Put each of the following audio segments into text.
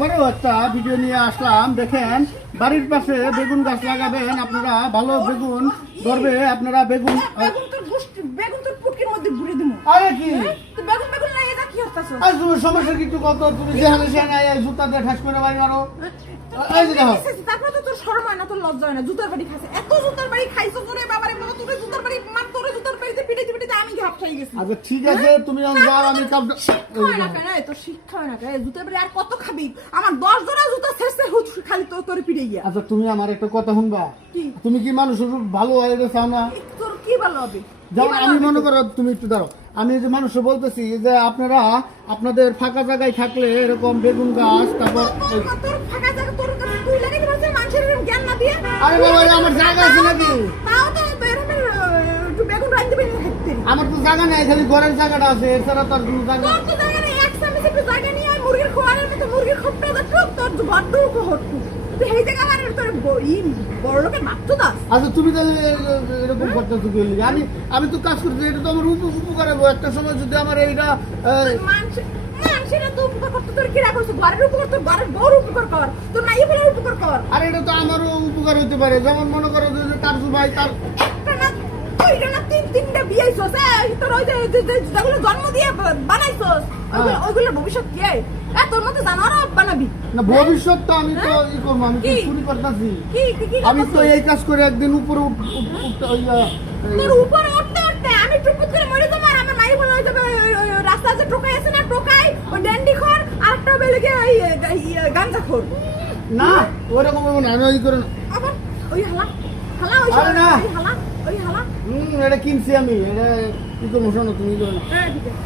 তারপরেও একটা ভিডিও নিয়ে আসলাম। দেখেন বাড়ির পাশে বেগুন গাছ লাগাবেন আপনারা, ভালো বেগুন ধরবে। আপনারা বেগুন বেগুন তোর পুটকির মধ্যে ঘুরে দিমু। আরে কি তো বেগুন বেগুন না এটা কি হতাছো? আর তুমি সমস্যা কিছু কত, তুমি যেখানে সেখানে জুতা দিয়ে ঠাস করে বাড়ি মারো। এই যে দেখো তারপরে তো তোর শরম হয় না, তোর লজ্জা হয় না? জুতার বাড়ি খাইছে, এত জুতার বাড়ি খাইছো তোরে বাবারে বলো, তোরে জুতার বাড়ি মার, তোরে জুতার বাড়িতে পিটাইতে পিটাইতে আমি ঘাপ খাই গেছি। আচ্ছা ঠিক আছে, তুমি যখন যাও আমি কাপ হয় না কেন? তোর শিক্ষা হয় না কেন? জুতার বাড়ি আর কত খাবি? আমার 10 জোড়া জুতা শেষে খালি তোরে পিটাই গিয়া। আচ্ছা তুমি আমার একটা কথা শুনবা, কি? তুমি কি মানুষের ভালো হয় এটা চাও না? তোর কি ভালো হবে? যেমন আমি মনে করো, তুমি একটু দাঁড়ো, আমি যে মানুষকে বলতেছি যে আপনারা আপনাদের ফাঁকা জায়গায় থাকলে এরকম বেগুন গাছ, তারপর তোর ফাঁকা জায়গা তোর কাছে তুই লাগে দিবস মানুষের জ্ঞান না দিয়ে। আরে বাবা আমার জায়গা আছে নাকি? তাও তো বেরোমের একটু বেগুন রাখতে দিবি থাকতে। আমার তো জায়গা নেই, খালি ঘরের জায়গাটা আছে, এছাড়া তো আর কোনো জায়গা। তোর তো জায়গা নেই, এক সামনে একটু জায়গা নিয়ে আয়, মুরগির খোয়ারের মতো মুরগির খোপটা দেখো তোর বড্ডু হট্টু। তুই এই জায়গা মানে তোর বড় লোকের বাচ্চা দাস। আচ্ছা তুমি তাহলে এরকম করতেছো কি হলি? আমি তো কাজ করছি, এটা তো আমার উপকার হবে একটা সময় যদি আমার এইটা মানুষেরা তো উপকার করতে তোর কিরা করছে? ঘরের উপকার তোর ঘরের বড় উপকার কর, তোর নাই বলে উপকার কর। আর এটা তো আমারও উপকার হতে পারে। যেমন মনে করো যে তারজু ভাই তার একটা না দুইটা না তিনটা বিয়াইছস, তোর ওই যে যেগুলো জন্ম দিয়ে বানাইছস ওইগুলো ভবিষ্যৎ কি? তোর মতো জানোয়ার বানাবি না? ভবিষ্যৎ তো আমি তো ই করবো, আমি তো চুরি করতেছি। আমি তো এই কাজ করে একদিন উপরে তোর উপরে উঠতে উঠতে আমি টুকুত করে মরে যাবো, আর আমার মাই বলে হয়ে যাবে রাস্তা আছে টোকাই আছে না, টোকাই ওই ড্যান্ডি খোর আর একটা বেলে গিয়ে গাঞ্জা খোর। না ওরকম না, ই করে না। আবার ওই হালা হালা ওই আরে না। হালা ওই হালা এটা কিনছি আমি, এটা ই করবো, শোনো তুমি ই করো না। হ্যাঁ ঠিক আছে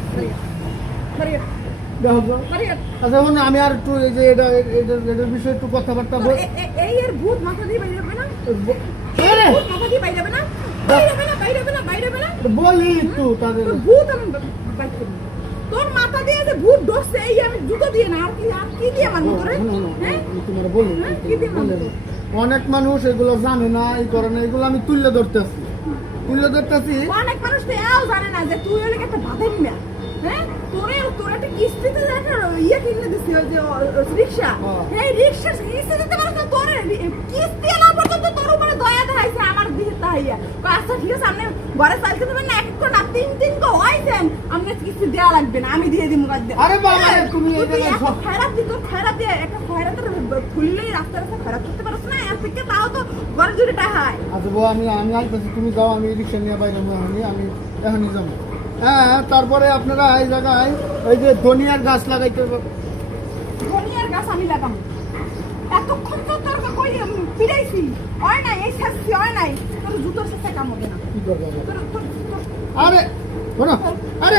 বাড়ি দেখো তো। বাড়ি আচ্ছা শোনো, আমি আর একটু এই যে এটার বিষয়ে একটু কথাবার্তা বল। এই এর ভূত মাথা দিয়ে বাইরে যাবে না? কে রে? ভূত মাথা দিয়ে বাইরে যাবে না? বাইরে যাবে না, বাইরে যাবে না, বাইরে যাবে না। বলি একটু তাদের। তোর ভূত আমি বাইর করব। তোর মাথা দিয়ে যে ভূত ঢোকছে এই আমি জুতো দিয়ে না, আর কি দিয়ে মারবো তোরে? হ্যাঁ তোমার বলি কি দিয়ে মারবো? অনেক মানুষ এগুলো জানে না, এই করে না, এগুলো আমি তুলে ধরতেছি। অনেক মানুষ তো এও জানে না যে তুই হলে একটা বাঁধেন না। হ্যাঁ তোর একটা কিস্তিতে একটা ইয়ে কিনে দিচ্ছি, ওই যে রিক্সা। এই রিক্সা কিস্তি দিতে পারছ? তোর কিস্তি না পর্যন্ত তোর উপরে দয়া দেখাইছে আমার দিকে তাইয়া। আচ্ছা ঠিক আছে, আপনি ঘরে চাইতে দেবেন না, এক করে না তিন কো হইছেন, আপনি কিস্তি দেওয়া লাগবে না, আমি দিয়ে দিমু রাত। আরে বাবা তুমি খায়রাত দি, তোর খায়রাত দিয়ে একটা খায়রাতের খুললেই রাস্তা রাস্তা খায়রাত করতে পারছ না? এর থেকে তাও তো ঘরে জুড়ে টাহায়। আচ্ছা বউ, আমি আইতেছি, তুমি যাও, আমি রিক্সা নিয়ে বাইরে আমি এখনই যাবো। হ্যাঁ তারপরে আপনারা এই জায়গায় ওই যে ধনিয়ার গাছ লাগাইতে। ধনিয়ার গাছ আমি লাগাবো? এতক্ষণ তো তোর কই পিড়াইছি, হয় নাই এই শাস্তি হয় নাই, তোর জুতোর সাথে কাম হবে না। কি করবো? আরে শোনো, আরে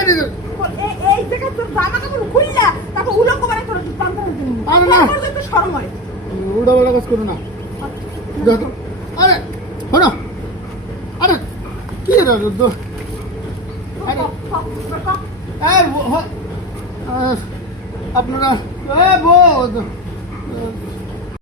এই জায়গায় তোর জামা কাপড় খুললা তারপর উলঙ্গ করে তোর পান্তার দিন। আরে না, তোর তো শরম হয়। উল্টা পাল্টা কাজ করো না। দেখো আরে শোনো, আরে কি রে আপনারা